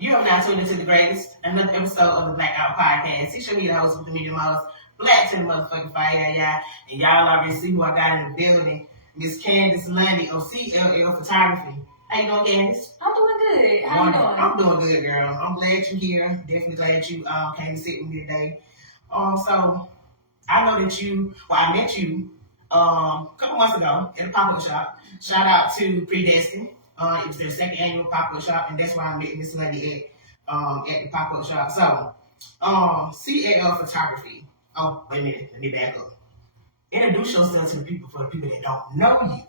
You have now tuned into the greatest, another episode of the Black Out Podcast. It's your leader host with the medium host, Black to the motherfucking fire, y'all. And y'all already see who I got in the building. Miss Candace Lundy of CLL Photography. How you doing, Candace? I'm doing good. How you doing? I'm doing good, girl. I'm glad you're here. Definitely glad you came to sit with me today. So I know that I met you a couple months ago at a pop-up shop. Shout out to Predestined. It was their second annual pop-up shop, and that's why I met Miss Lundy at the pop-up shop. So, CLL Photography. Oh, wait a minute. Let me back up. Introduce yourself to the people, for the people that don't know you.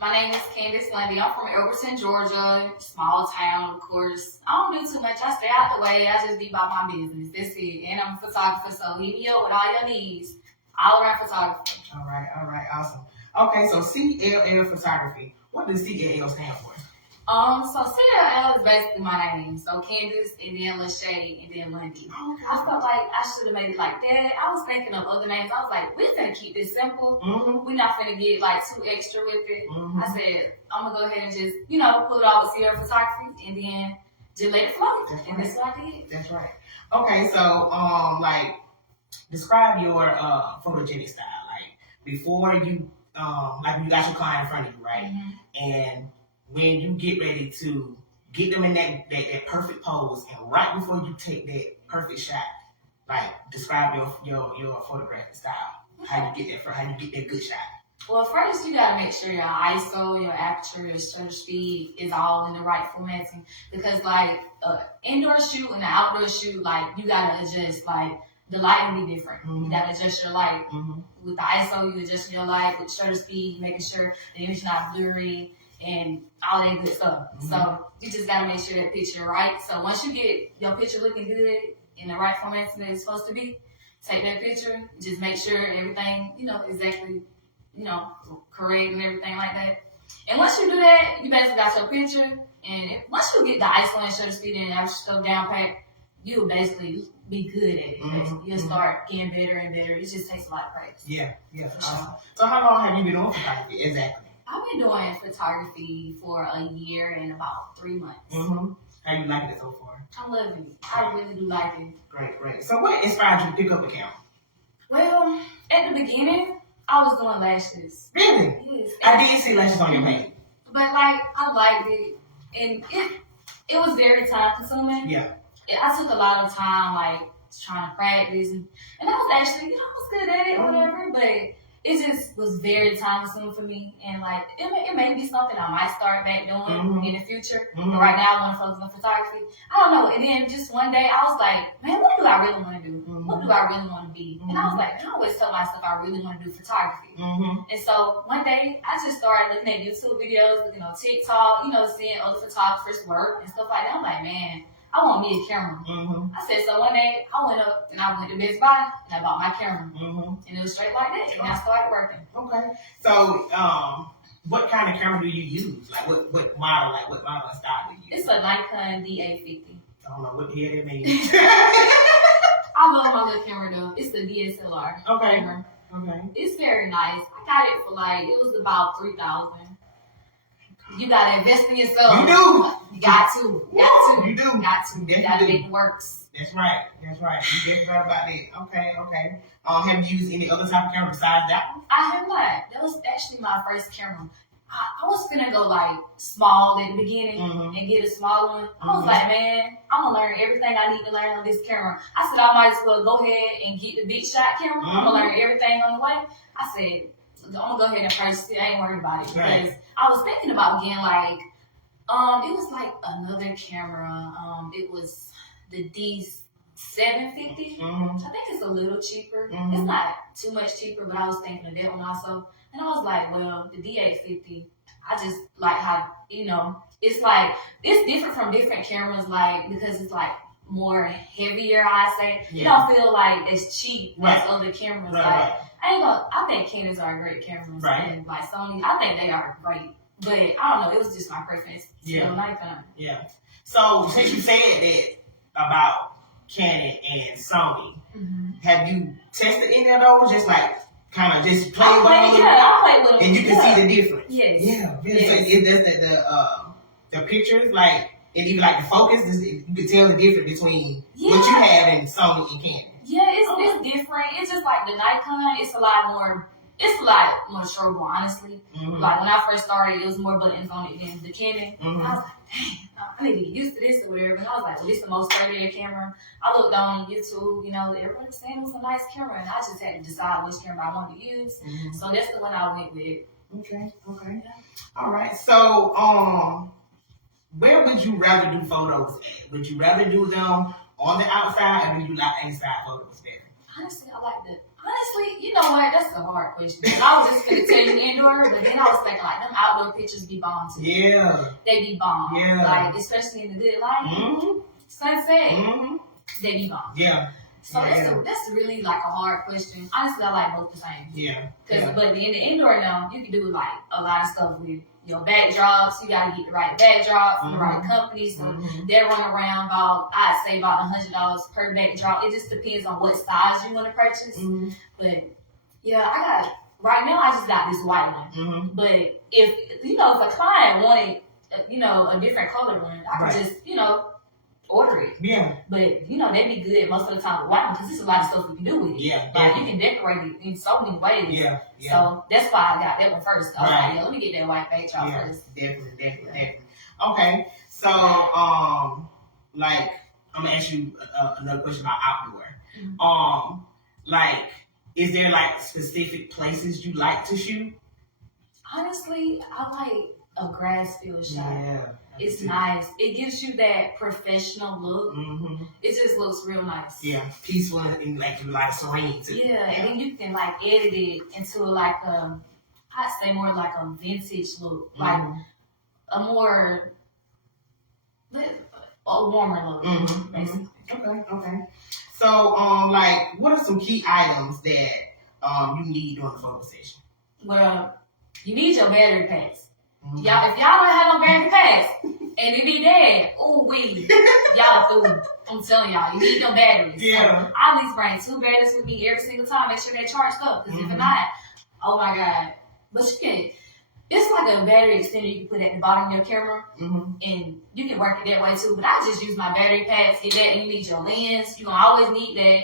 My name is Candace Lundy. I'm from Elberton, Georgia. Small town, of course. I don't do too much. I stay out the way. I just be about my business. That's it. And I'm a photographer, so hit me up with all your needs. All around photography. All right. Awesome. Okay, so CLL Photography. What does CLL stand for? So CLL is basically my name. So Candace, and then Lachey, and then Lundy. Okay. I felt like I should have made it like that. I was thinking of other names. I was like, we're gonna keep this simple. Mm-hmm. We're not gonna get like too extra with it. Mm-hmm. I said, I'm gonna go ahead and just, put it all with CLL Photography, and then just let it flow. That's what I did. That's right. Okay, so describe your photogenic style. Like before you you got your client in front of you, right? Mm-hmm. And when you get ready to get them in that perfect pose, and right before you take that perfect shot, like describe your photographic style. How you get that good shot. Well, first you gotta make sure your ISO, your aperture, your shutter speed is all in the right formatting, because like indoor shoot and the outdoor shoot, like you gotta adjust, like the light will be different. Mm-hmm. You gotta adjust your light. Mm-hmm. With the ISO, you adjust your light. With shutter speed, making sure the image not blurry and all that good stuff. Mm-hmm. So you just gotta make sure that picture right. So once you get your picture looking good in the right format that it's supposed to be, take that picture, just make sure everything, exactly, correct and everything like that. And once you do that, you basically got your picture. And once you get the ISO and shutter speed and average stuff down pat, you'll basically be good at it. Mm-hmm. You'll start getting better and better. It just takes a lot of practice. Yeah. So how long have you been doing photography exactly? I've been doing photography for a year and about 3 months. Mm-hmm. How you liking it so far? I'm loving it. I really do like it. Great. So what inspired you to pick up the camera? Well, at the beginning, I was doing lashes. Really? Yes. I did see lashes on your page. But I liked it, and it was very time consuming. Yeah. I took a lot of time, trying to practice, and I was actually, I was good at it, whatever, but it just was very time consuming for me, and it may be something I might start back doing in the future, but right now I want to focus on photography. I don't know, and then just one day I was like, man, what do I really want to do? What do I really want to be? And I was like, I always tell myself I really want to do photography. And so one day I just started looking at YouTube videos, TikTok, seeing other photographers work and stuff like that. I'm like, man, I want me a camera. I said, so one day I went up and I went to Best Buy and I bought my camera. And it was straight like that. And I started working. Okay. So, what kind of camera do you use? Like, what model and style do you use? It's a Nikon D850. I don't know what the hell it means. I love my little camera though. It's the DSLR. Okay. Camera. Okay. It's very nice. I got it for it was about $3,000. You gotta invest in yourself. You do. You got to. You do. Got to. You gotta make it works. That's right. You definitely right about that. Okay. Have you used any other type of camera besides that one? I have not. That was actually my first camera. I was gonna go small at the beginning and get a small one. I was like, man, I'm gonna learn everything I need to learn on this camera. I said I might as well go ahead and get the big shot camera. I'm gonna learn everything on the way. I said, I'm gonna go ahead and purchase it. I ain't worried about it. Right. Because I was thinking about getting it was another camera. It was the D750. I think it's a little cheaper. It's not too much cheaper, but I was thinking of that one also. And I was like, well, the D850, I just like how, it's different from different cameras, because it's more heavier, I say. Yeah. You don't feel like it's cheap as other cameras. Right. I think Canons are great cameras. Right. And Sony, I think they are great. But I don't know, it was just my preference. Yeah. Nikon. Yeah. So since you said that about Canon and Sony, have you tested any of those? Just kind of just play with them a little bit? Yeah, I played with them. And you can see the difference. Yes. Yeah. So the pictures, And even like the focus, you can tell the difference between what you have and Sony and Canon. Yeah, it's different. It's just like the Nikon. It's a lot more showable, honestly. Mm-hmm. Like when I first started, it was more buttons on it than the Canon. Mm-hmm. I was like, dang, I need to get used to this or whatever. And I was like, well, this is the most sturdier camera. I looked on YouTube, everybody was saying it was a nice camera, and I just had to decide which camera I wanted to use. Mm-hmm. So that's the one I went with. Okay. Yeah. All right. So, where would you rather do photos at? Would you rather do them on the outside, or do you like inside photos better? Honestly, you know what? That's a hard question. I was just gonna tell you indoor, but then I was thinking like them outdoor pictures be bomb too. Yeah. They be bomb. Yeah. Like especially in the good light. Mm-hmm. Sunset. Mm-hmm. They be bomb. Yeah. So that's really like a hard question. Honestly, I like both the same. Yeah. But in the indoor now, you can do like a lot of stuff with your backdrops. You gotta get the right backdrop from the right company. So they're running around I'd say about $100 per backdrop. It just depends on what size you want to purchase. Mm-hmm. But yeah, right now I just got this white one. Mm-hmm. But if a client wanted a different color one, I could just order it. Yeah. But they be good most of the time with white one because there's a lot of stuff you can do with it. Yeah. Like you can decorate it in so many ways. Yeah. So that's why I got that one first. I was like, let me get that white backdrop first. Definitely. Okay. So like I'm gonna ask you another question about outdoor. Mm-hmm. Like, is there like specific places you like to shoot? Honestly, I like a grass field shot. Yeah. It's nice. It gives you that professional look. Mm-hmm. It just looks real nice. Yeah, peaceful and like serene too. Yeah, and then you can like edit it into like I'd say more like a vintage look, like a more warmer look, basically. Okay. So, like, what are some key items that you need during the photo session? Well, you need your battery packs. Mm-hmm. Y'all, if y'all don't have no battery packs and it be dead, y'all fool. I'm telling y'all, you need no batteries. Yeah. So I at least bring 2 batteries with me every single time. Make sure they're charged up. Because if not, oh my God. But it's like a battery extender you can put at the bottom of your camera, and you can work it that way too. But I just use my battery packs. Get that, and you need your lens. You're gonna always need that,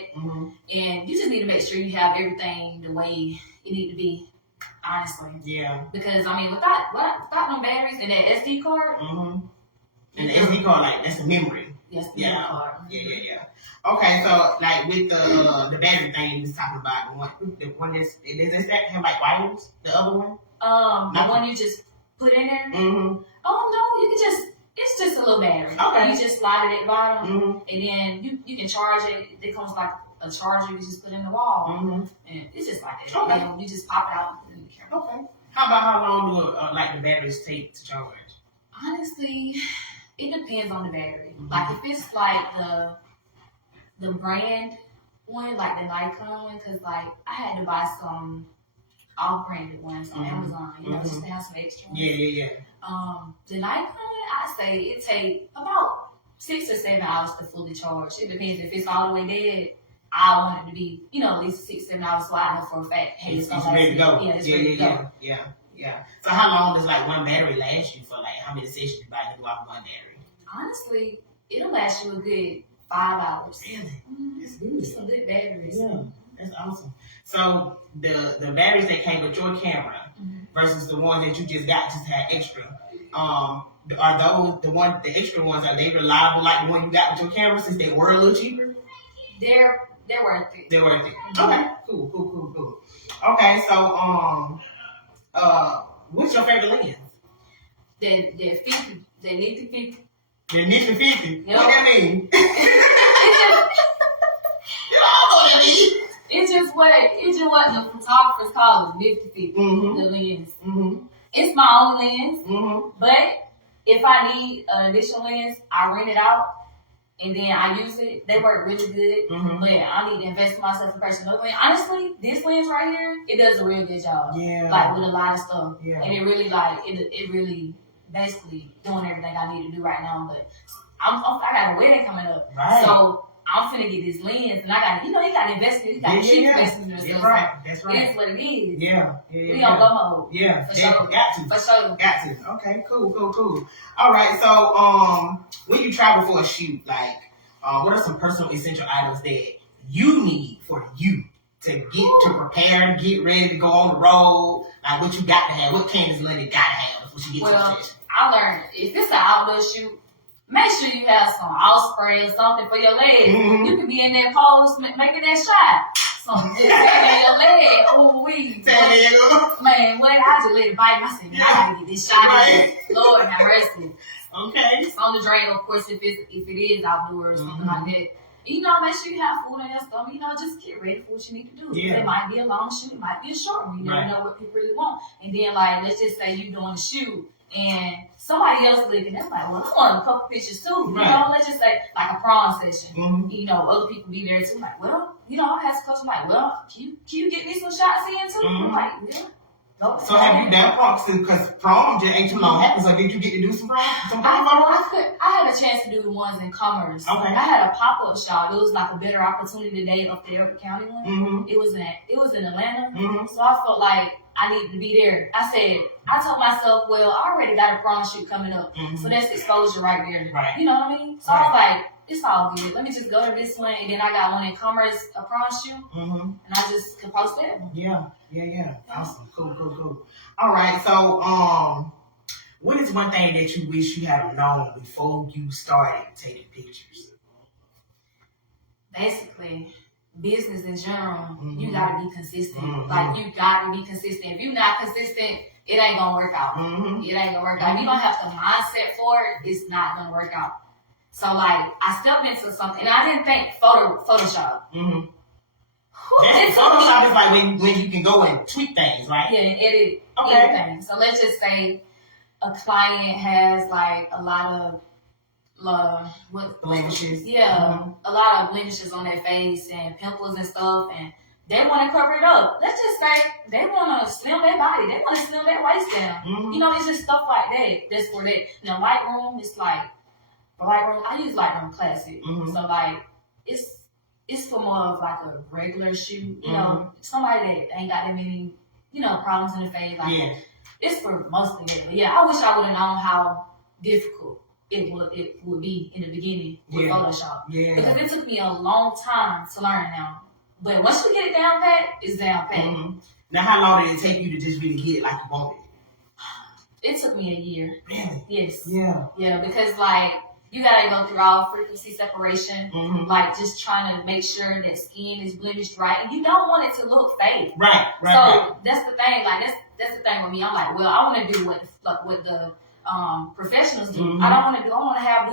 and you just need to make sure you have everything the way it need to be. Honestly, yeah. Because I mean, without no batteries and that SD card, and the SD card, like that's the memory. Yes, the memory card. Yeah. Okay, so like with the battery thing you was talking about, the one that's that have like wires? The other one? The one you just put in there? Oh no, you can it's just a little battery. Okay. You just slide it at the bottom, and then you can charge it. It comes like a charger you just put in the wall, and it's just like that. Okay. And you just pop it out and you carry it. Okay. How about how long do the batteries take to charge? Honestly, it depends on the battery. Like if it's like the brand one, like the Nikon one, because like I had to buy some all-branded ones on Amazon, just to have some extra ones. Yeah. The Nikon, I say it take about 6 or 7 hours to fully charge. It depends if it's all the way dead. I want it to be, at least 6, 7 hours, so I know for a fact, hey, it's ready to go. Yeah, it's ready to go. Yeah. So how long does like one battery last you for? Like how many sessions you buy to go off one battery? Honestly, it'll last you a good 5 hours. Really? That's good. It's some good batteries. Yeah, that's awesome. So the batteries that came with your camera versus the ones that you just got just had extra. Are those the extra ones? Are they reliable like the one you got with your camera since they were a little cheaper? They're worth it. They're worth it. Okay. Cool. Okay, so what's your favorite lens? The 50. The Nifty 50. The Nifty 50? Yep. What that mean? You all know what that mean. It's just what the photographers call it, Nifty 50. The lens. It's my own lens, but if I need an additional lens, I rent it out. And then I use it. They work really good. But I need to invest in myself in personal. Honestly, this lens right here, it does a real good job. Yeah. Like with a lot of stuff. Yeah. And it really it really basically doing everything I need to do right now. But I got a wedding coming up. Right. So I'm finna get this lens, and I got, you got to invest in it. You got to keep investing in yourself. That's right. It's what it is. Yeah. We on go mode. Yeah. For sure. Got sure. Got to. Okay, cool. All right, so when you travel for a shoot, like, what are some personal essential items that you need for you to get to prepare and get ready to go on the road? Like, what you got to have? What Candace Lundy got to have before she gets to the session? I learned if it's an outdoor shoot, make sure you have some spray, something for your leg. You can be in that pose making that shot. Some good in your leg. Ooh wee. Man, what? I just let it bite. I said, I gotta get this shot. Right. Lord have mercy. Okay. It's on the drain, of course, if it is outdoors or something like that. Make sure you have food in your stomach. Just get ready for what you need to do. Yeah. It might be a long shoot, it might be a short one. You never know what people really want. And then, like, let's just say you're doing the shoot and somebody else looking, they're like, well, I want a couple pictures too. Let's just say like a prom session. Other people be there too. Like, well, I have some questions like, well, can you get me some shots in too? I'm like, yeah. So have you done proms too? Because prom just ain't too long happen. So did you get to do some prom photos? I had a chance to do the ones in Commerce. Okay. I had a pop-up shop. It was like a better opportunity today up the Upper County one. It was in Atlanta. So I felt like I needed to be there. I told myself, well, I already got a prom shoot coming up. So that's exposure right there. Right. You know what I mean? So I was like, it's all good. Let me just go to this one. And then I got one in Commerce, a prom shoot. And I just can post that one. Yeah. Awesome. Cool. All right. So, what is one thing that you wish you had known before you started taking pictures? Basically, business in general, you gotta be consistent. Like, you gotta be consistent. If you're not consistent, it ain't gonna work out. It ain't gonna work out. If you don't have the mindset for it, it's not gonna work out. So, like, I stepped into something, and I didn't think Photoshop. Photoshop is like when you can go and tweak things, right? Yeah, and edit anything. So let's just say a client has like a lot of blemishes. Yeah, a lot of blemishes on their face and pimples and stuff, and they want to cover it up. Let's just say they want to slim their body. They want to slim their waist down. It's just stuff like that. That's for that. Lightroom, it's like Lightroom. I use Lightroom Classic, so like it's for more of like a regular shoot. Somebody that ain't got that many problems in the face. Like it's for mostly that. But yeah, I wish I would have known how difficult it would be in the beginning with Photoshop. Yeah. Because it took me a long time to learn now. But once you get it down pat, it's down pat. Now, how long did it take you to just really get it like you wanted it? It took me a year. Really? Yes. Yeah. Yeah, because like you gotta go through all frequency separation, like just trying to make sure that skin is blemished right, and you don't want it to look fake. Right. So that's the thing. Like that's the thing with me. I'm like, well, I want to do what the professionals do. I don't want to do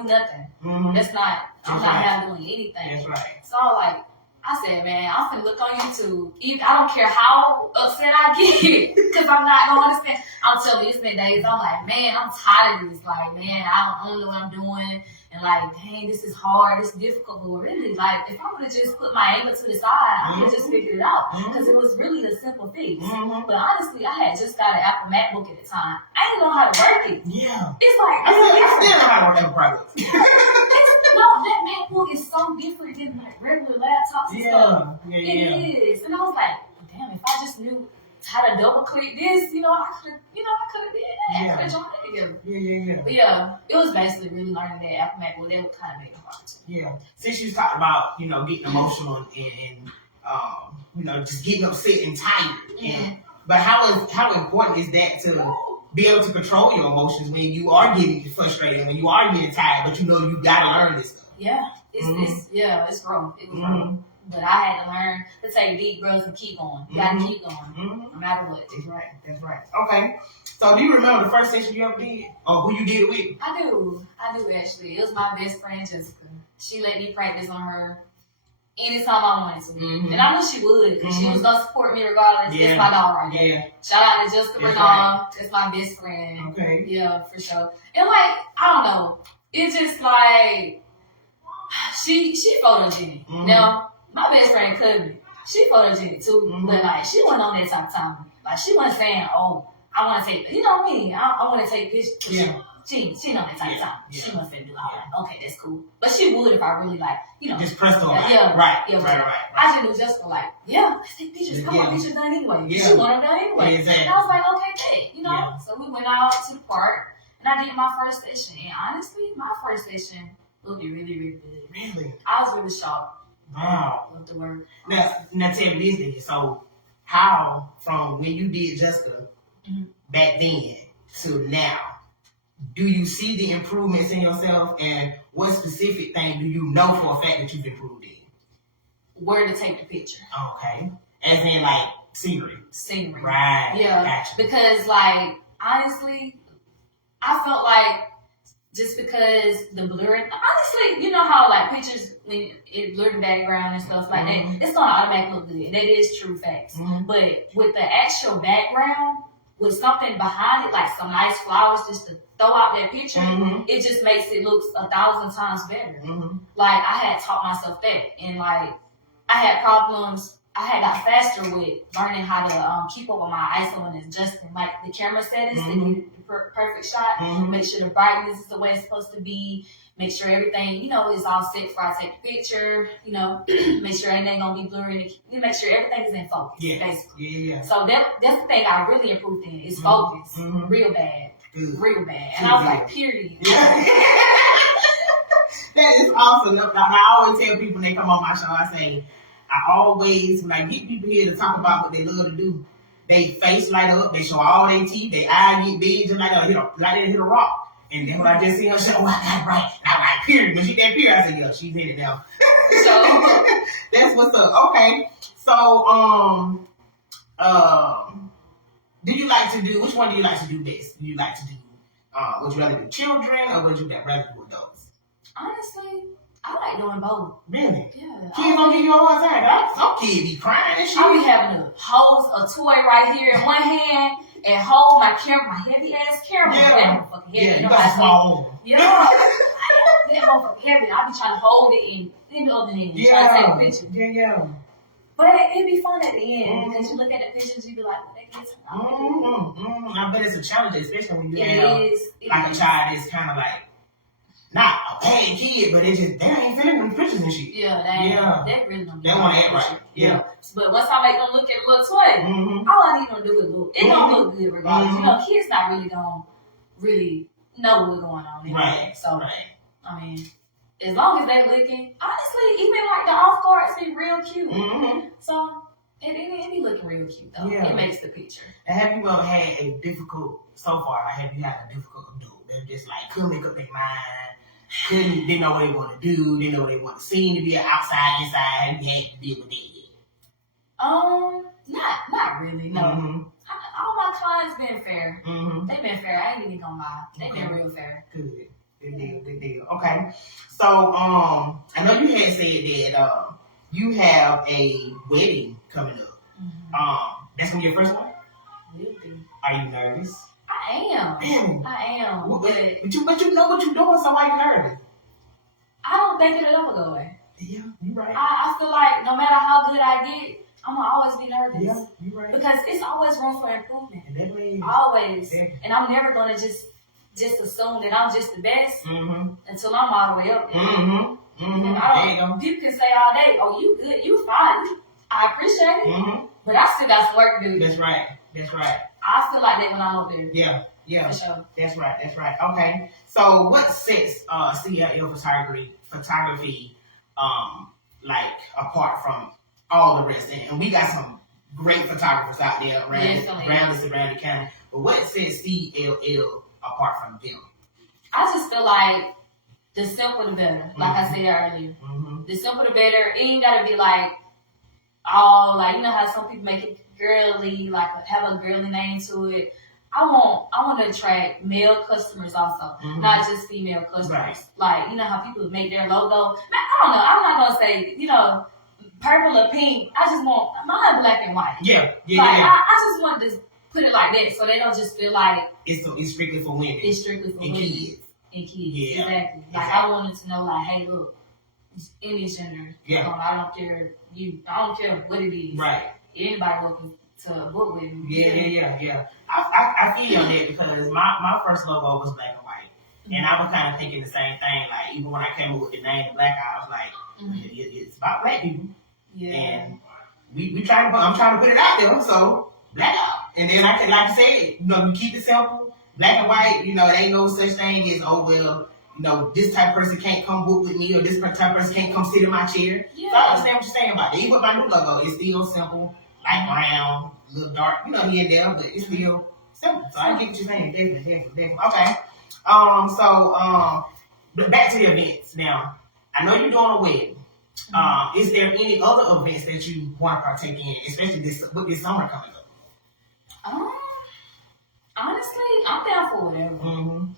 nothing. That's not. I'm not doing anything. That's right. So like, I said, man, I'm finna look on YouTube. I don't care how upset I get, because I'm not gonna understand. I'm telling you, it's been days. I'm like, man, I'm tired of this. Like, man, I don't know what I'm doing. And like, dang, this is hard. It's difficult. But really, like, if I would have just put my anger to the side, I could have just figured it out. Because it was really a simple fix. But honestly, I had just got an Apple MacBook at the time. I didn't know how to work it. Yeah. It's like, I still know how to work Apple products. No, that MacBook is so different than like regular laptops and stuff. It is. And I was like, damn, if I just knew how to double click this, I could have did that. I could have joined it together. Yeah. But yeah, it was basically really learning that Apple MacBook. That would kind of make it hard too. Yeah. Since you talked about, getting emotional and just getting upset and tired. But how important is that to be able to control your emotions when you are getting frustrated, when you are getting tired, but you gotta learn this stuff. Yeah, it's growth. It was growth. But I had to learn to take deep breaths and keep going. You gotta keep going, no matter what. That's right. Okay. So do you remember the first session you ever did, or who you did it with? I do actually. It was my best friend Jessica. She let me practice on her anytime I wanted to. And I knew she would, because she was going to support me regardless. That's my dog right there. Shout out to Jessica Bernard. That's my best friend. Okay. Yeah, for sure. And like, I don't know. It's just like, she photogenic. Now, my best friend Cubby, she photogenic too. But like, she wasn't on that type of time. Like, she wasn't saying, oh, I want to take, you know what I mean? I want to take pictures. she know that type of time. Yeah. She must have do. I was like, okay, that's cool. But she would if I really like, just press the line. Yeah, right. I just knew Jessica like, yeah, let's take pictures. Come on, pictures done anyway. Yeah. She wanted done anyway. Exactly. And I was like, okay, bet, So we went out to the park, and I did my first session. And honestly, my first session looked really, really good. Really? I was really shocked. Wow. With the word. Now tell me this thing. So, how from when you did Jessica back then to now, do you see the improvements in yourself, and what specific thing do you know for a fact that you've improved in? Where to take the picture. Okay. As in, like, scenery. Right. Yeah. Gotcha. Because, like, honestly, I felt like just because the blurring, honestly, you know how, like, pictures, when it blur the background and stuff like that, it's going to automatically look good. And that is true facts. But with the actual background, with something behind it, like some nice flowers just to throw out that picture, it just makes it look 1,000 times better. Like, I had taught myself that. And, like, I had problems. I had got faster with learning how to keep up with my ISO and adjusting, like, the camera settings to get the perfect shot. Make sure the brightness is the way it's supposed to be. Make sure everything, is all set before I take the picture. Make sure everything gonna be blurry. Make sure everything is in focus. Basically. Yeah. So that's the thing I really improved in is focus, real bad. And I was like, period. Yeah. That is awesome. I always tell people when they come on my show, I say, when I get people here to talk about what they love to do, they face light up, they show all their teeth, their eye get big, just like they hit a rock. And then when I just see her, she said, I got it right. I like period. When she got period, I said, yeah, she's in it now. So that's what's up. Okay. So, which one do you like to do best? Do you like to do, would you rather do children or would you rather do adults? Honestly, I like doing both. Really? Yeah. Kids don't give you a hard time. Some kids be crying and shit. I be having to hold a toy right here in one hand and hold my heavy ass camera. Yeah. That motherfucking heavy. You got a small one. Yeah. That motherfucking heavy. I be trying to hold it in the other hand. Trying to take a picture. Yeah. But it be fun at the end because you look at the pictures, you be like, that kid's I bet it's a challenge, especially when you have a child that's kind of like not a bad kid, but they ain't feeling them pictures and shit. Yeah, they really don't. They want to act right. Yeah. But once I make them look at the little toy, all I need them to do is look. It don't look good regardless. Kids not really gonna really know what's going on. Right. So, I mean, as long as they looking, honestly, even like the off guards be real cute. So it be looking real cute though. Yeah. It makes the picture. And have you ever had a difficult have you had a difficult adult that just like couldn't make up their mind, didn't know what they want to do, didn't know what they want to see, to be an outside, inside, and you had to deal with that? Not really, no. All my clients been fair. They been fair. I ain't even gonna lie. They been real fair. Good. Good deal. Okay. So, I know you had said that you have a wedding coming up. That's gonna be your first one? Will be. Are you nervous? I am. But you know what you're doing, so why are you nervous? I don't think it'll ever go away. Yeah, you're right. I feel like no matter how good I get, I'm gonna always be nervous. Yeah, you're right. Because it's always room for improvement. Definitely. Always. Definitely. And I'm never gonna just assume that I'm just the best until I'm all the way up there. People can say all day, "Oh, you good, you fine." I appreciate it, but I still got some work to do. That's right. I feel like that when I'm up there. Yeah. For sure. That's right. Okay. So, what sets CLL photography like apart from all the rest? And we got some great photographers out there around the county. But what sets CLL apart from them? I just feel like the simpler the better. Like I said earlier, the simpler the better. It ain't gotta be like all like how some people make it girly, like have a girly name to it. I want to attract male customers also, not just female customers. Right. Like how people make their logo. I don't know. I'm not gonna say purple or pink. I just want mine black and white. Yeah. I just want to put it like that so they don't just feel like it's strictly for women. It's strictly for women kids. And kids. Yeah. Exactly. Like I wanted to know like, hey, look, any gender. Yeah. I don't care what it is. Right. Anybody welcome to book with me. Yeah. I feel on that because my first logo was black and white. And I was kind of thinking the same thing. Like, even when I came up with the name Black Eye, I was like, it's about black people. Yeah. And I'm trying to put it out there. So, Black Eye. And then like I said, we keep it simple, black and white. It ain't no such thing as, oh, well, this type of person can't come book with me, or this type of person can't come sit in my chair. Yeah. So I understand what you're saying about that. Even with my new logo, it's still simple, like brown, a little dark, here and there, but it's still simple. So I get what you're saying, definitely. Okay. But back to the events now. I know you're doing a wedding. Is there any other events that you want to partake in, especially with this summer coming up? Honestly, I'm down for whatever.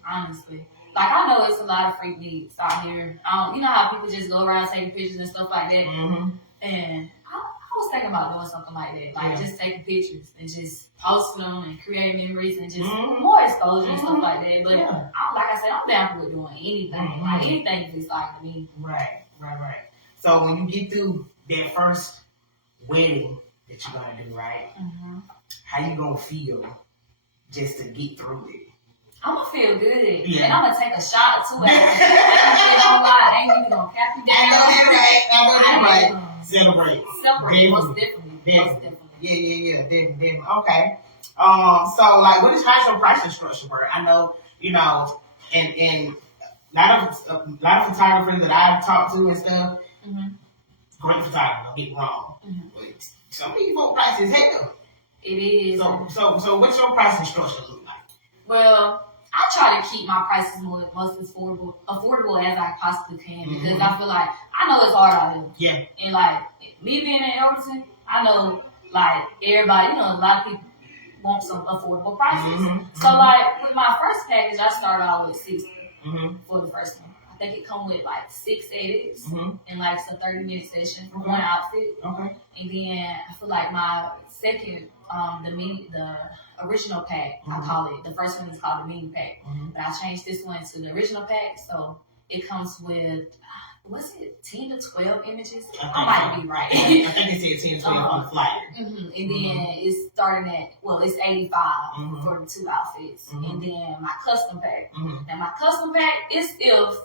Honestly. Like, I know it's a lot of freak beats out here. You know how people just go around taking pictures and stuff like that? And I was thinking about doing something like that. Like, just taking pictures and just posting them and creating memories and just more exposure and stuff like that. But, like I said, I'm down for doing anything. Like, anything is exciting to me. Right. So, when you get through that first wedding that you're going to do, right? How you going to feel just to get through it? I'm gonna feel good. Yeah. And I'm gonna take a shot too. I ain't even gonna cap you down. I know that right. Celebrate. Most definitely. Yeah. Definitely. Okay. How's your pricing structure work? I know, and a lot of photographers that I've talked to and stuff, great photographer, don't get me wrong. But some of these folk prices hell. It is. So what's your pricing structure look like? Well, I try to keep my prices most affordable as I possibly can, because I feel like I know it's hard out here. Yeah. And like me being in Elberton, I know like everybody, a lot of people want some affordable prices. So like with my first package, I started out with $60 for the first one. I think it come with like 6 edits and like some 30-minute session for one outfit. Okay. And then I feel like my second, the original pack, I call it. The first one is called the mini pack, but I changed this one to the original pack. So it comes with, what's it, 10 to 12 images? I might be right. I think they said 10 to 12 on the flyer. And then it's starting at, it's 85 for the 2 outfits. And then my custom pack. Now my custom pack is if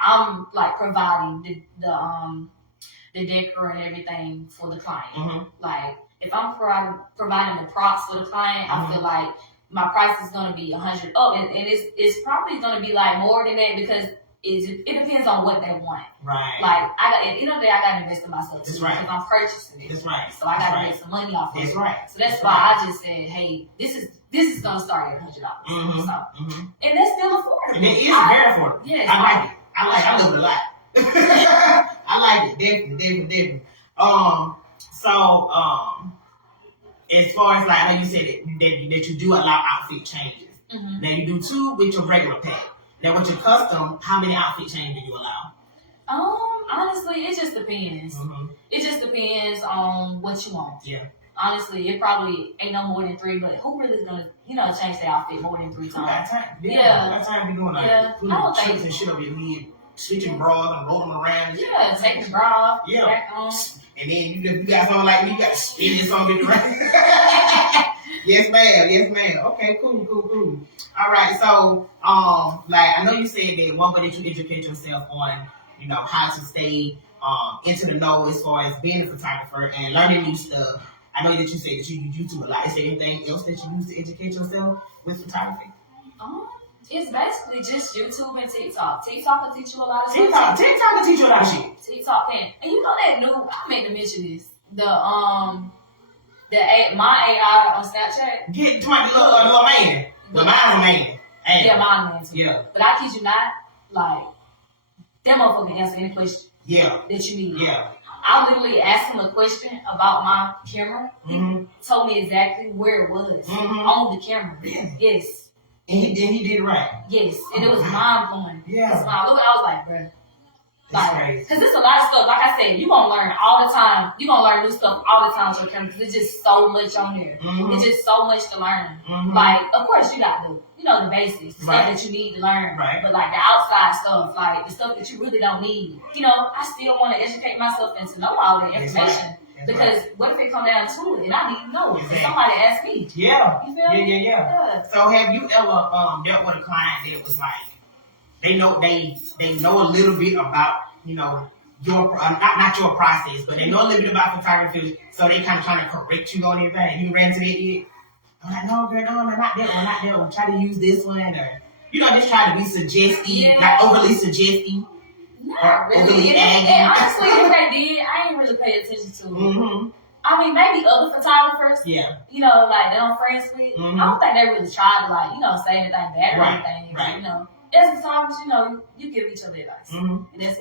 I'm like providing the decor and everything for the client. Like, if I'm providing the props for the client, I feel like my price is going to be $100 up, and it's probably going to be like more than that, because it depends on what they want. Right. Like, at the end of the day, I got to invest in myself too. That's right. Because I'm purchasing it. That's right. So I got to make some money off of it. That's right. So that's why I just said, hey, this is going to start at $100. And that's still affordable. And it is very affordable. Yes. I like it. I live it a lot. I like it. Definitely. As far as, like, I know you said that you do allow outfit changes. Now you do 2 with your regular pack. Now with your custom, how many outfit changes do you allow? Honestly, it just depends. It just depends on what you want. Yeah. Honestly, it probably ain't no more than 3, but who really is gonna, change their outfit more than 3 times? That time be doing like putting chips and shit up your head, switching bras and rolling them around. Yeah, taking bra off, back on. And then you got something like me, you got to spin this on the right. Yes, ma'am. Okay, cool. All right, so I know you said that one way that you educate yourself on, how to stay into the know as far as being a photographer and learning new stuff. I know that you said that you use YouTube a lot. Is there anything else that you use to educate yourself with photography? It's basically just YouTube and TikTok. TikTok will teach you a lot of stuff. TikTok will teach you a lot of shit. TikTok can. And you know that new, I meant to mention this. My AI on Snapchat. Get to my little man. But mine's a man. Yeah, mine's a man too. Yeah. But I kid you not, like, that motherfucker can answer any question that you need. Yeah. I literally asked him a question about my camera. He told me exactly where it was on the camera. Yes. And he did it right. Yes, and it was mind blowing. Yeah. Because when I was like, bro, because it's a lot of stuff. Like I said, you're going to learn all the time. You're going to learn new stuff all the time to your camera, because it's just so much on there. It's just so much to learn. Like, of course, you got the basics, the stuff that you need to learn. Right. But like the outside stuff, like the stuff that you really don't need. I still want to educate myself and to know all the information. Because what if it come down to it and I need to know it? Exactly. Somebody ask me. Yeah. You feel me? Yeah. So have you ever dealt with a client that was like, they know a little bit about, you know, your not your process, but they know a little bit about photography, so they kind of trying to correct you on everything. You ran to that yet? I'm like, no, girl, no, not that one, not that one. Try to use this one, or you know, just try to be suggestive, like overly suggestive. Not really. And honestly, if they did, I ain't really pay attention to it. Mm-hmm. I mean, maybe other photographers, you know, like that I'm friends with. I don't think they really try to, like, you know, say anything bad or anything. Right. You know, as photographers, you know, you give each other advice, and that's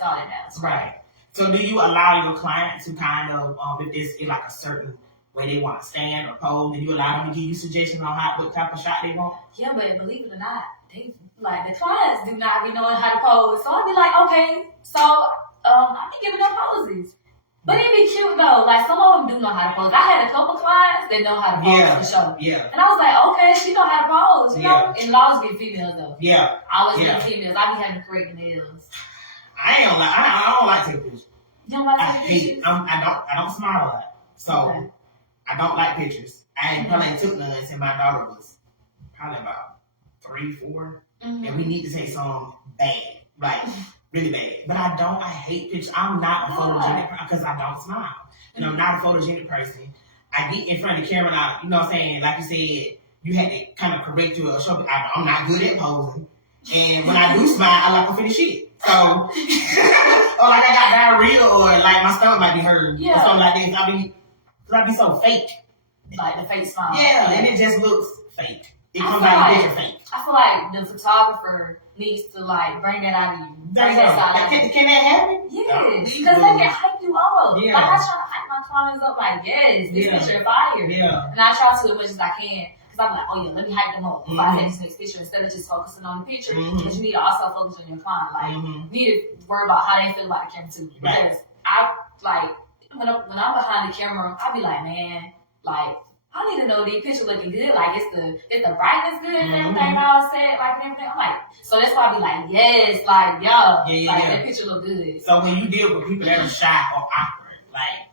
all that matters. Right. So, do you allow your client to kind of, if there's in like a certain way they want to stand or pose, do you allow them to give you suggestions on what type of shot they want? Yeah, but believe it or not, they like the clients do not be knowing how to pose. So I'd be like, okay, so I be giving them poses. But it be cute though. Like some of them do know how to pose. I had a couple clients that know how to pose for sure. Yeah. And I was like, okay, she know how to pose, you know? And I always get females though. Yeah. I always get females. I be having to correct the nails. I don't like taking pictures. You don't like taking pictures? I don't smile a lot. So I don't like pictures. I probably took none since my daughter was probably about 3, 4. And we need to take some bad. Like really bad. But I hate pictures. I'm not a photogenic person because I don't smile. And I'm not a photogenic person. I get in front of the camera now, you know what I'm saying? Like you said, you had to kind of correct you or show me I'm not good at posing. And when I do smile, I like to finish shit. So, or like I got diarrhea or like my stomach might be hurting or something like this. I be so fake. Like the fake smile. Yeah, and it just looks fake. It comes out picture fake. I feel like the photographer needs to like bring that out of you. Can that happen? Yes, because they can hype you up. Yeah. Like I try to hype my clients up. Like this picture fire. Yeah. And I try to as much as I can. I'm like, oh yeah, let me hype them up. If I take this next picture, instead of just focusing on the picture, but you need to also focus on your client. Like, you need to worry about how they feel about the camera too. Because I like when I'm behind the camera, I be like, man, like I need to know these pictures looking good. Like, is the brightness good and everything all set, like and everything. I'm like, so that's why I be like, yes, like that picture look good. So when you deal with people that are shy or awkward, like,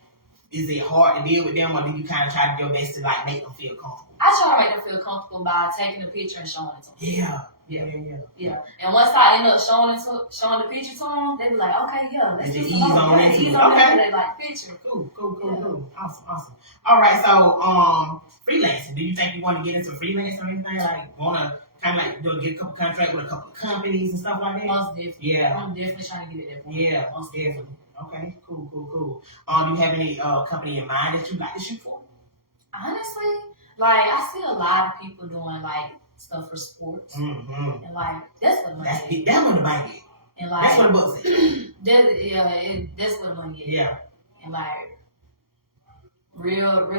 is it hard to deal with them, or do you kind of try to do your best to like make them feel comfortable? I try to make them feel comfortable by taking a picture and showing it to them. Yeah. And once I end up showing the picture to them, they be like, okay, let's do some more. Ease on it. They like picture. Cool. Awesome. All right, so freelancing. Do you think you want to get into freelance or anything? Like, want to kind of like get a couple contracts with a couple of companies and stuff like that? Most definitely. Yeah. I'm definitely trying to get it there. Yeah, most definitely. Okay, cool. Do you have any company in mind that you'd like to shoot for? Honestly, like I see a lot of people doing like stuff for sports, and like that's what money is. That's what the money is. And like that's what the book says. That's what the money is. Yeah. And like real,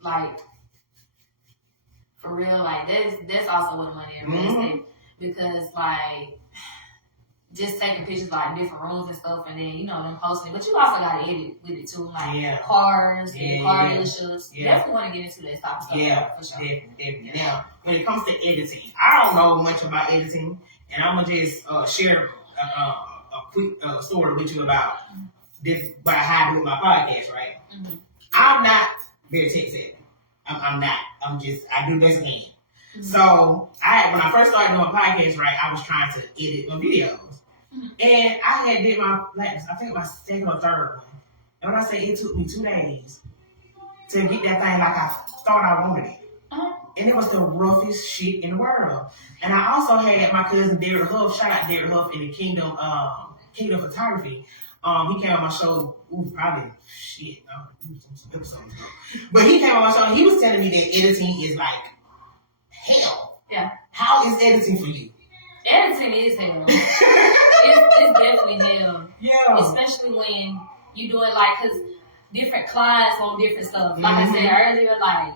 like for real, like that's also what the money is. Real estate, because like. Just taking pictures like different rooms and stuff, and then them posting. But you also gotta edit with it too, like cars, car dealerships. Definitely want to get into that type of stuff. Yeah, for sure. Definitely. Now, when it comes to editing, I don't know much about editing, and I'm gonna just share a quick story with you about how I do with my podcast. Right? I'm not very tech savvy. I'm not. I do the best I can. So when I first started doing podcasts, right, I was trying to edit my videos. And I had did my second or third one. And when I say it took me 2 days to get that thing like I thought I wanted it. And it was the roughest shit in the world. And I also had my cousin Derek Huff, shout out Derek Huff in the Kingdom Photography. He came on my show, probably some episodes ago. But he came on my show and he was telling me that editing is like hell. Yeah. How is editing for you? Editing is hell. It's definitely hell. Yeah. Especially when you doing because different clients want different stuff. Like I said earlier, like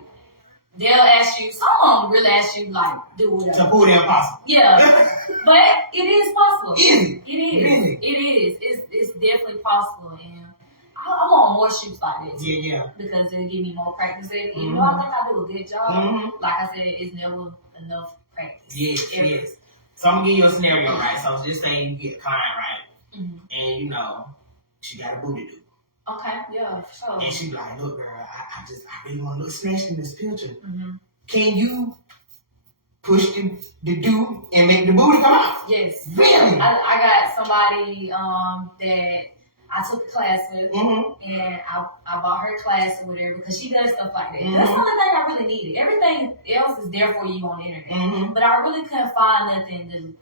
they'll ask you, some really ask you like do whatever. To pull the impossible. Yeah. But it is possible. Is it? It is. Really? It is. It's definitely possible, and I want more shoots like this. Yeah. Because it'll give me more practice. Even though I think I do a good job, like I said, it's never enough practice. Yes. So I'm gonna give you a scenario, right? So just say you get a client, right? And she got a booty do. Okay, yeah, for sure. And she like, look, girl, I really want to look snatched in this picture. Can you push the do and make the booty come out. Yes. Really? I got somebody that I took a class with, and I bought her class or whatever because she does stuff like that. That's the only thing I really needed. Everything else is there for you on the internet. But I really couldn't find nothing to,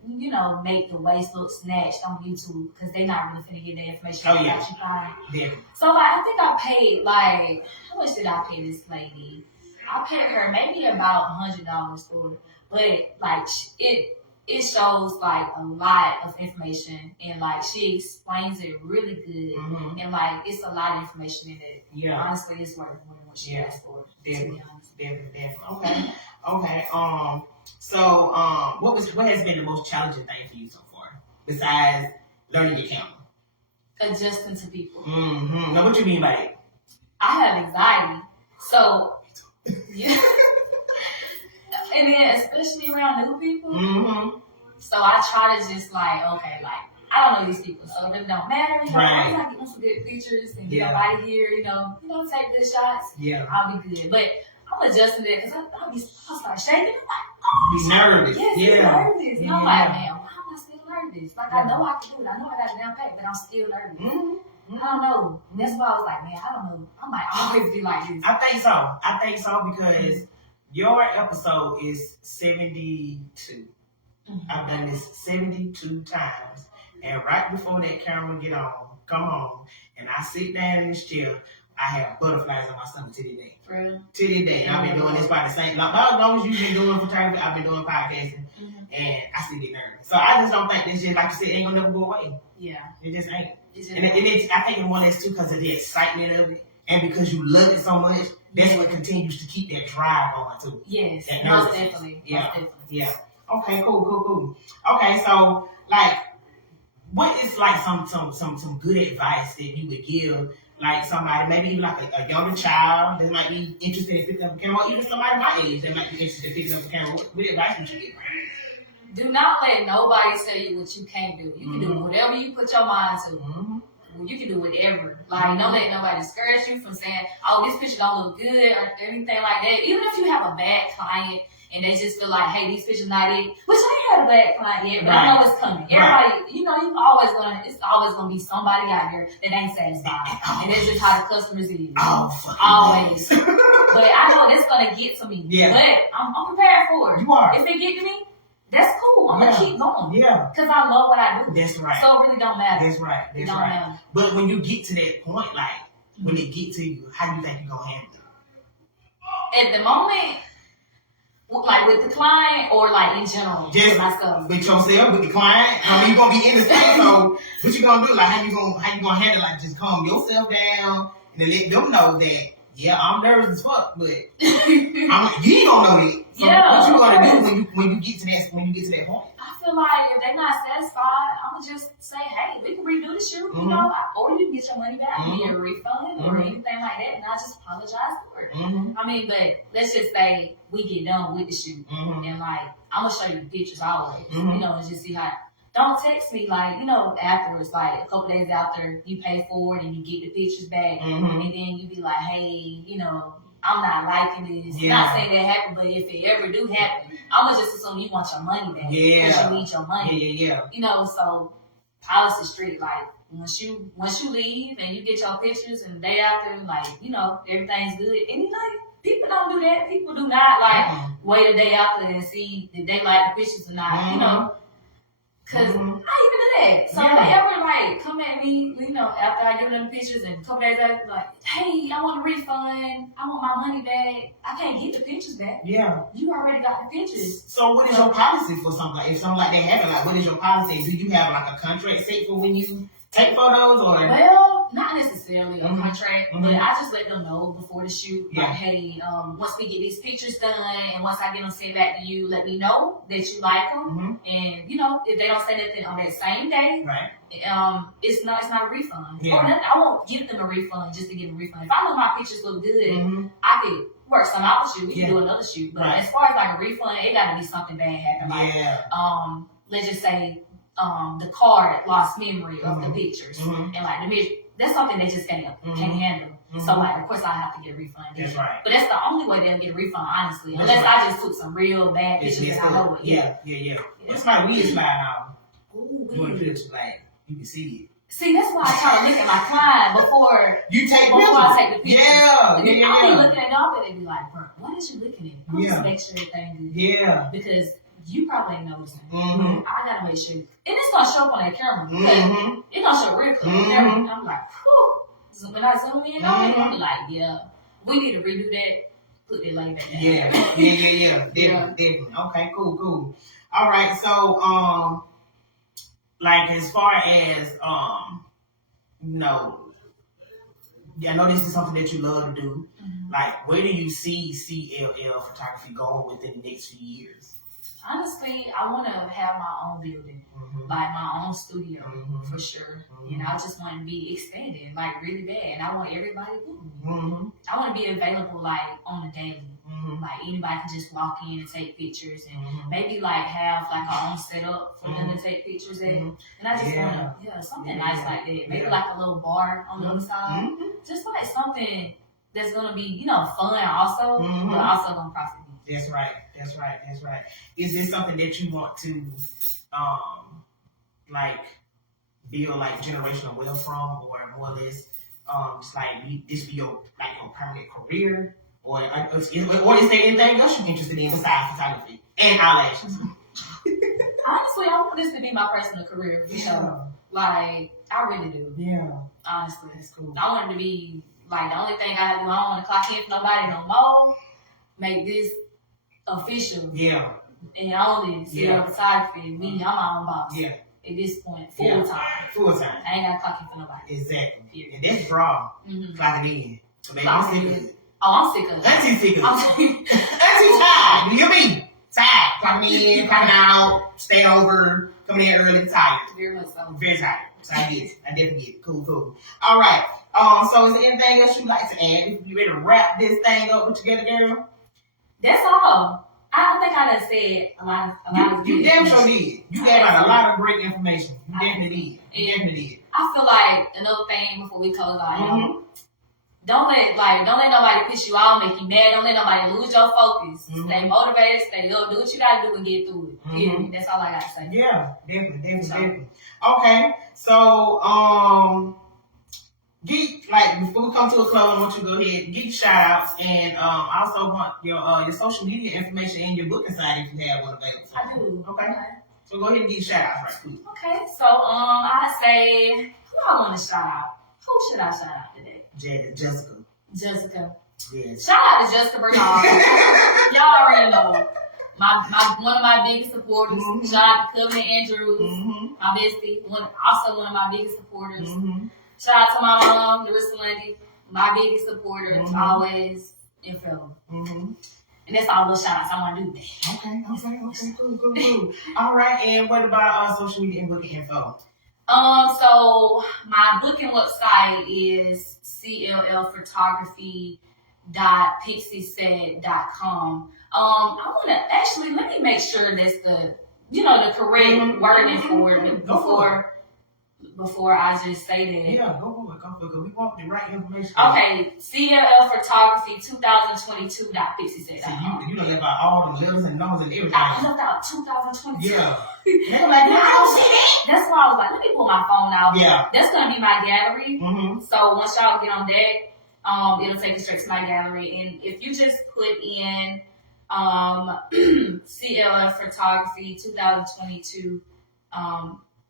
make the waist look snatched on YouTube because they're not really finna get the information about you find. Yeah. So I think I paid how much did I pay this lady? I paid her maybe about $100 for it. But it shows like a lot of information and like she explains it really good and like it's a lot of information in it. Yeah. Honestly, it's worth more than what she asked for. Definitely. Okay. So what has been the most challenging thing for you so far besides learning your camera? Adjusting to people. Now, what you mean by that? I have anxiety, so yeah. And then especially around new people. So I try to just I don't know these people, so if it don't matter, I get them some good pictures and get everybody here, take good shots. Yeah, I'll be good. But I'm adjusting it because I'll start shaking. I'm like, oh, be nervous. Yes, nervous. And I'm like, man, why am I still nervous? Like I know I can do it. I know I got it down pat, but I'm still nervous. I don't know. That's why I was like, man, I don't know. I might always be like this. I think so because your episode is 72. I've done this 72 times. And right before that camera come on, and I sit down in this chair, I have butterflies on my stomach to this day. For real? To this day. And I've been doing this by the same, as long as you've been doing photography, I've been doing podcasting, and I still get nervous. So I just don't think this shit, like you said, ain't gonna never go away. Yeah. It just ain't. I think it's one that's too because of the excitement of it, and because you love it so much, that's what continues to keep that drive going too. Yes, most definitely. Yeah. Okay, cool. Okay, so what is some good advice that you would give somebody, maybe even a younger child that might be interested in picking up a camera, or even somebody my age that might be interested in picking up a camera? What advice would you give? Do not let nobody tell you what you can't do. You can do whatever you put your mind to. You can do whatever. Don't let nobody discourage you from saying, oh, this picture don't look good or anything like that. Even if you have a bad client and they just feel like, hey, these pictures not it, which I ain't had a bad client yet, but I know it's coming. Everybody, it's always gonna be somebody out there that ain't satisfied. And that's just how the customers is. Always. But I know that's gonna get to me. Yeah. But I'm prepared for it. You are. If it get to me, that's cool. I'm gonna keep going. Yeah. Because I love what I do. That's right. So it really don't matter. That's right. It don't matter. But when you get to that point, when it get to you, how do you think you're gonna handle it? At the moment, with the client or in general? Just with myself. With yourself, with the client. You're gonna be in the same. So what you gonna do? How you gonna handle just calm yourself down and let them know that I'm nervous as fuck, but you ain't gonna know it. So what you gonna do when you get to that point? I feel like if they're not satisfied, I'm gonna just say, hey, we can redo the shoot, or you can get your money back, get a refund or anything like that, and I just apologize for it. But let's just say we get done with the shoot, and I'm gonna show you the pictures always, and just see how. Don't text me afterwards, a couple days after you pay for it and you get the pictures back, and then you be like, hey, I'm not liking this. Yeah. Not saying that happened, but if it ever do happen, I'm gonna just assume you want your money back. Yeah. Because you need your money. Yeah. So policy street, once you leave and you get your pictures and the day after, everything's good. And people don't do that. People do not wait a day after and see if they like the pictures or not. Cause I even do that. So if they ever come at me, after I give them pictures and a couple days after, hey, I want a refund. I want my money back. I can't get the pictures back. Yeah. You already got the pictures. So what is your policy for something if something like that happens? What is your policy? Do you have a contract set for when you take photos or? Well, not necessarily a contract, but I just let them know before the shoot, hey, once we get these pictures done and once I get them sent back to you, let me know that you like them. And if they don't say nothing on that same day, it's not a refund. Yeah. Or nothing. I won't give them a refund just to give a refund. If I know my pictures look good, I could work some out the shoot. We can do another shoot. But as far as a refund, it got to be something bad happen. Let's just say the card lost memory of the pictures, and the that's something they just can't handle. So like, of course, I have to get a refund. That's right. But that's the only way they'll get a refund, honestly, unless I just took some real bad pictures and I know it. Yeah. That's my weird slide out. Doing pictures like you can see it. See, that's why I try to look at my client before you take before pictures. I take the pictures. Yeah. I be looking at them, and they be like, "Bro, what is you looking at? I'm just make sure everything good." Yeah. Because you probably ain't noticing. I gotta make sure, and it's gonna show up on that camera. It's gonna show real clear. I'm like, whew. So when I zoom in on it, I'm like, yeah, we need to redo that. Put that like that. Yeah. Definitely. Okay, cool. All right, so like as far as you know, I know this is something that you love to do. Like, where do you see CLL photography going within the next few years? Honestly, I want to have my own building, like my own studio, for sure. And I just want to be expanded, like really bad. And I want everybody to book me. I want to be available, like on the daily. Like anybody can just walk in and take pictures, and maybe like have like our own setup for them to take pictures at. And I just want to, something nice like that. Maybe like a little bar on the other side, just like something that's gonna be, fun also, but also gonna profit me. That's right. Is this something that you want to, like, build like generational wealth from, or more or less, just like this be your permanent career, or is there anything else you're interested in besides photography and eyelashes? Honestly, I want this to be my personal career. Like I really do. Yeah. Honestly, that's cool. I want it to be like the only thing I have to do. I don't want to clock in for nobody no more. Make this official. Yeah. And only CLL Photography. Me, I'm my own boss. Yeah. At this point, full time. I ain't got to clock in for nobody. Exactly. Period. And that's raw. Clocking in. So maybe I'm sick of it. Oh, I'm sick of it. Auntie's sick of it. Auntie's tired. You hear me? Tired. Clocking in, clocking out, staying over, coming in early, tired. Very much so. Very tired. So I get it. I definitely get it. Cool. All right. So is there anything else you'd like to add? You ready to wrap this thing up together, girl? That's all. I think I done said a lot of You damn sure did. You gave out a lot of great information. You definitely did. I feel like another thing before we close out, don't let nobody piss you off, make you mad. Don't let nobody lose your focus. Stay motivated, stay up, do what you gotta do and get through it. Period. That's all I gotta say. Yeah, definitely. Okay, so before we come to a close, I want you to go ahead, give shout outs, and I also want your social media information and your booking site if you have one available. I do. Okay. So go ahead and give shout outs right quick. Okay, so I say, who I want to shout out? Who should I shout out today? Jessica. Yes. Shout out to Jessica Bernard. Y'all already know. One of my biggest supporters. Shout out to Covenant Andrews, my bestie. Also one of my biggest supporters. Shout out to my mom, Larissa Lundy, my biggest supporter, always in fellow. And that's all those shout outs I want to do today. Okay, cool. All right, and what about social media and booking info? So my booking website is cllphotography.pixieset.com. I want to actually, let me make sure that's the correct wording for it before I just say that. Yeah, go for it. We want the right information. Okay, CLL Photography 2022.pixieset.com. You know about all the letters and numbers and everything. I left out 2022. Yeah. They're like, I don't see that. That's why I was like, let me pull my phone out. Yeah. That's going to be my gallery. So once y'all get on that, it'll take you straight to my gallery. And if you just put in CLL Photography 2022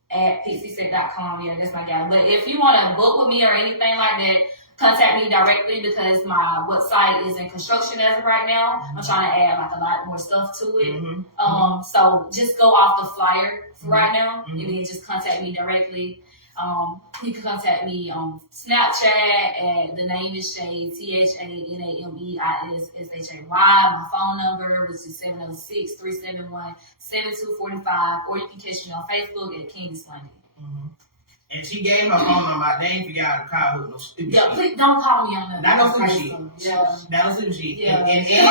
at pixieset.com, that's my gallery. But if you want to book with me or anything like that, contact me directly because my website is in construction as of right now. I'm trying to add like a lot more stuff to it. So just go off the flyer for right now and then just contact me directly. You can contact me on Snapchat at the name is Shay, THANAMEISSHAY. My phone number, which is 706-371-7245, or you can catch me on Facebook at Candice Lundy. And she gave her phone number. They ain't for y'all to call her no stupid shit. Please don't call me on that. Not no stupid shit. Not no stupid shit. Yeah. And I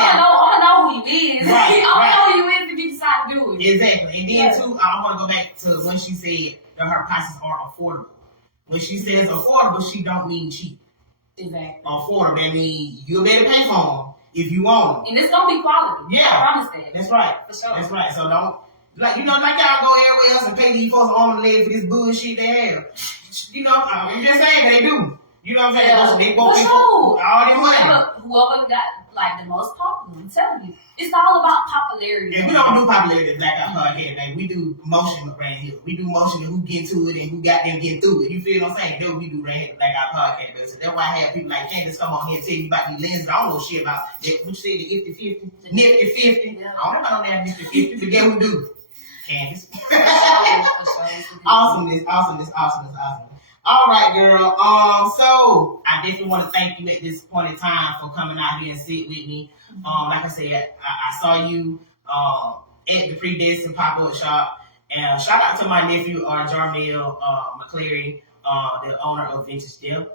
know who you is. Right. I know who you is if you decide to do it. Exactly. And then too, I want to go back to when she said that her prices are affordable. When she says affordable, she don't mean cheap. Exactly. Affordable, that means you better pay for them if you want them. And it's gonna be quality. Yeah. I promise that. That's right. For sure. That's right. So don't, like, y'all go everywhere else and pay these folks arm and leg for this bullshit they have. I'm just saying, they do. You know what I'm saying? Yeah. They both For pay for sure. all their money. Whoever got like the most popular, I'm telling you. It's all about popularity. And we don't do popularity at Black Out Podcast. Like, we do motion around here. We do motion and who get to it and who got them get through it. You feel what I'm saying? That's what we do right here at Black Out Podcast. Baby. So that's why I have people like Candace come on here and tell you about these lenses. I don't know shit about that. What you say, the 50-50? Nifty 50? Yeah. I don't know about that Nifty 50, but guess who do? Candace. For sure. Awesomeness. All right, girl. So I definitely want to thank you at this point in time for coming out here and sit with me. Like I said, I saw you at the Predestined pop-up shop, and shout out to my nephew Jarmel McCleary, the owner of Vintage Deal.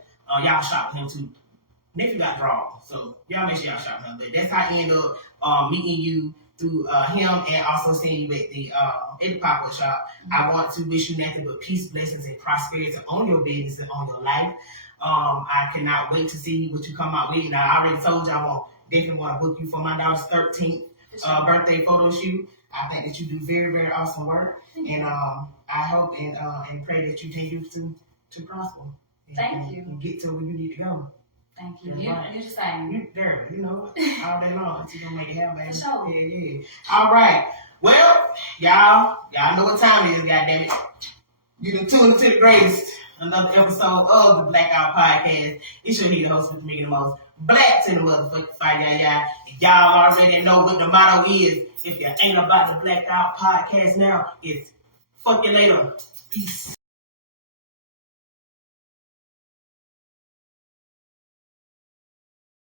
Y'all shop with him too. Nephew got drawn, so y'all make sure y'all shop with him. But that's how I ended up meeting you through him, and also seeing you at the pop-up shop. I want to wish you nothing but peace, blessings, and prosperity on your business and on your life. I cannot wait to see what you come out with. Now, I already told you definitely want to book you for my daughter's 13th birthday photo shoot. I think that you do very, very awesome work, and I hope and pray that you continue to prosper. Thank you. And get to where you need to go. Thank you. That's You're right. the same. Girl, all day long until you gonna make it happen, baby. For sure. Yeah. All right. Well, y'all know what time it is, goddammit. You done tuned into the greatest, another episode of the Blackout Podcast. It's your leader host with me the most black to the motherfucking fight, y'all. Y'all already know what the motto is. If you ain't about the Blackout Podcast now, it's fuck you later. Peace.